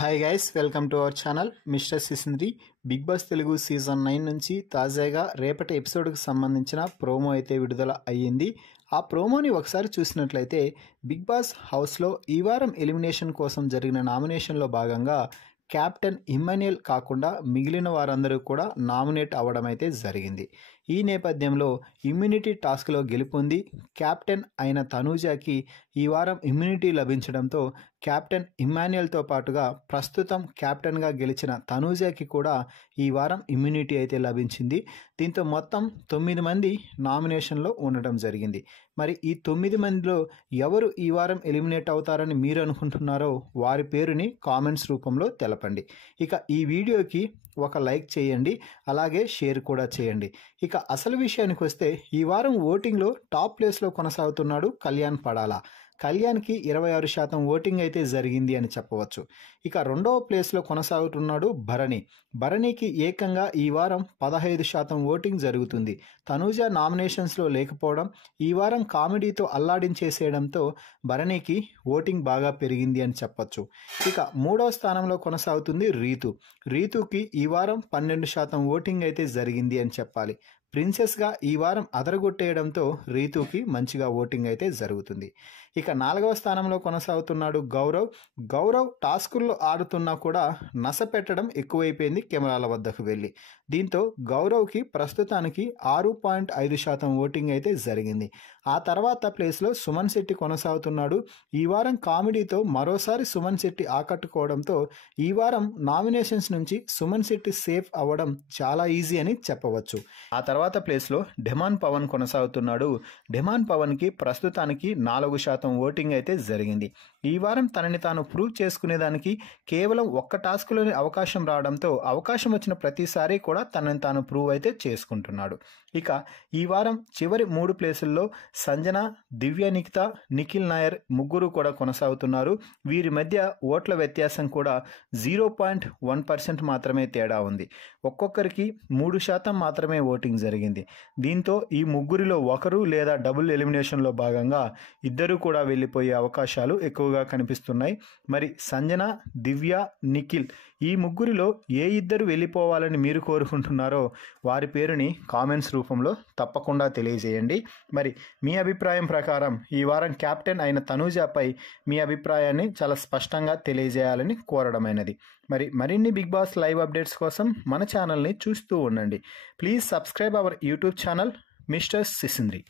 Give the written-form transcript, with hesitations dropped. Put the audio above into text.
Hi guys, welcome to our channel mister Sisindri. Big boss Telugu season 9 నుంచి తాజాగా రేపటి ఎపిసోడ్కి సంబంధించిన ప్రోమో అయితే విడుదల అయ్యింది. ఆ ప్రోమోని ఒకసారి చూసినట్లయితే బిగ్ బాస్ హౌస్లో ఈ వారం ఎలిమినేషన్ కోసం జరిగిన నామినేషన్లో భాగంగా కెప్టెన్ ఇమ్మాన్యుయల్ కాకుండా మిగిలిన వారందరూ కూడా నామినేట్ అవ్వడం అయితే జరిగింది. ఈ నేపథ్యంలో ఇమ్యూనిటీ టాస్క్లో గెలుపొంది కెప్టెన్ అయిన తనూజాకి ఈ వారం ఇమ్యూనిటీ లభించడంతో కెప్టెన్ ఇమ్మాన్యుయల్తో పాటుగా ప్రస్తుతం కెప్టెన్గా గెలిచిన తనూజాకి కూడా ఈ వారం ఇమ్యూనిటీ అయితే లభించింది. దీంతో మొత్తం 9 మంది నామినేషన్లో ఉండడం జరిగింది. మరి ఈ 9 మందిలో ఎవరు ఈ వారం ఎలిమినేట్ అవుతారని మీరు అనుకుంటున్నారో వారి పేరుని కామెంట్స్ రూపంలో తెలపండి. ఇక ఈ వీడియోకి ఒక లైక్ చేయండి, అలాగే షేర్ కూడా చేయండి. ఇక అసలు విషయానికి వస్తే ఈ వారం ఓటింగ్లో టాప్ ప్లేస్లో కొనసాగుతున్నాడు కళ్యాణ్ పడాలా. కళ్యాణ్కి 26% ఓటింగ్ అయితే జరిగింది అని చెప్పవచ్చు. ఇక రెండవ ప్లేస్లో కొనసాగుతున్నాడు భరణికి ఏకంగా ఈ వారం 15% ఓటింగ్ జరుగుతుంది. తనూజ నామినేషన్స్లో లేకపోవడం, ఈ వారం కామెడీతో అల్లాడించేసేయడంతో భరణికి ఓటింగ్ బాగా పెరిగింది అని చెప్పచ్చు. ఇక మూడవ స్థానంలో కొనసాగుతుంది రీతుకి ఈ వారం 12% ఓటింగ్ అయితే జరిగింది అని చెప్పాలి. ప్రిన్సెస్గా ఈ వారం అదరగొట్టేయడంతో రీతుకి మంచిగా ఓటింగ్ అయితే జరుగుతుంది. ఇక 4వ స్థానంలో కొనసాగుతున్నాడు గౌరవ్ టాస్కుల్లో ఆడుతున్నా కూడా నస పెట్టడం ఎక్కువైపోయింది కెమెరాల వద్దకు వెళ్ళి. దీంతో గౌరవ్కి ప్రస్తుతానికి 6.5% ఓటింగ్ అయితే జరిగింది. ఆ తర్వాత ప్లేస్లో సుమన్ శెట్టి కొనసాగుతున్నాడు. ఈ వారం కామెడీతో మరోసారి సుమన్ శెట్టి ఆకట్టుకోవడంతో ఈ వారం నామినేషన్స్ నుంచి సుమన్ శెట్టి సేఫ్ అవ్వడం చాలా ఈజీ అని చెప్పవచ్చు. ఆ తర్వాత ప్లేస్లో డెమాన్ పవన్ కొనసాగుతున్నాడు. డెమాన్ పవన్కి ప్రస్తుతానికి 4% ఓటింగ్ అయితే జరిగింది. ఈ వారం తనని తాను ప్రూవ్ చేసుకునేదానికి కేవలం ఒక్క టాస్క్లోనే అవకాశం రావడంతో అవకాశం వచ్చిన ప్రతిసారి కూడా తనని తాను ప్రూవ్ అయితే చేసుకుంటున్నాడు. ఇక ఈ వారం చివరి 3 ప్లేసుల్లో సంజన, దివ్య నిఖిత, నిఖిల్ నాయర్ ముగ్గురు కూడా కొనసాగుతున్నారు. వీరి మధ్య ఓట్ల వ్యత్యాసం కూడా 0.1% మాత్రమే తేడా ఉంది. ఒక్కొక్కరికి 3% మాత్రమే ఓటింగ్ జరిగింది. దీంతో ఈ ముగ్గురిలో ఒకరు లేదా డబుల్ ఎలిమినేషన్లో భాగంగా ఇద్దరు కూడా వెళ్ళిపోయే అవకాశాలు ఎక్కువగా కనిపిస్తున్నాయి. మరి సంజన, దివ్య, నిఖిల్ ఈ ముగ్గురిలో ఏ ఇద్దరు వెళ్ళిపోవాలని మీరు కోరుకుంటున్నారో వారి పేరుని కామెంట్స్ రూపంలో తప్పకుండా తెలియజేయండి. మరి మీ అభిప్రాయం ప్రకారం ఈ వారం కెప్టెన్ అయిన తనూజాపై మీ అభిప్రాయాన్ని చాలా స్పష్టంగా తెలియజేయాలని కోరడమైనది. మరిన్ని బిగ్ బాస్ లైవ్ అప్డేట్స్ కోసం మన ఛానల్ని చూస్తూ ఉండండి. Please subscribe our YouTube channel mister సిసింద్రి.